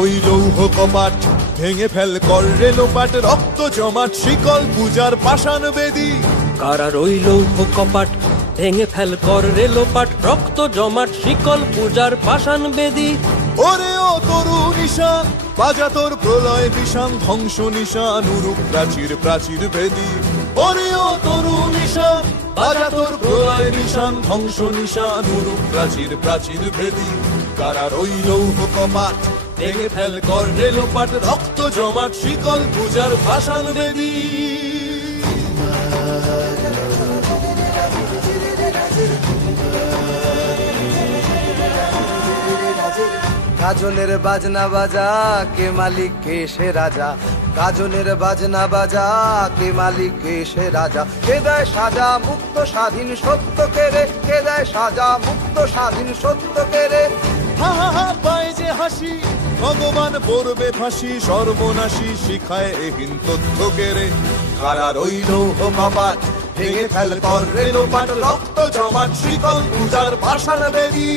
ওই লৌহ কপাট ভেঙে ফেল কর রে লোপাট, রক্ত জমাট শিকল পূজার পাষাণ বেদী। কারার ওই লৌহ কপাট ভেঙে ফেল কর রে লোপাট, রক্ত জমাট শিকল পূজার পাষাণ বেদী। ওরে ও তরু নিশান বাজা তোর প্রলয় বিষান, ধ্বংস নিশান উরুপ প্রাচীর প্রাচীর ভেদী। ওরে ও তরু নিশান বাজা তোর প্রলয় নিশান, ধ্বংস নিশান উরুপ প্রাচীর প্রাচীর ভেদী। কারার ওই লৌহ কপাট ভেঙে ফেল কর রে লোপাট, রক্ত জমাট শিকল পূজার পাষাণ বেদী। কাজলের বাজনা বাজা কে মালিক কে সে রাজা, কাজলের বাজনা বাজা কে মালিক কে সে রাজা। কে দেয় সাজা মুক্ত স্বাধীন সত্য কেড়ে, কে দেয় সাজা মুক্ত স্বাধীন সত্য কেড়ে। হা হা হা পায় যে হাসি ভগবান পড়বে ফাঁসি, সর্বনাশী শিখায় এহীন তথ্য কেড়ে। কারার ওই লৌহ কপাট ভেঙে ফেল কর রে লোপাট, রক্ত জমাট শিকল পূজার পাষাণ বেদী।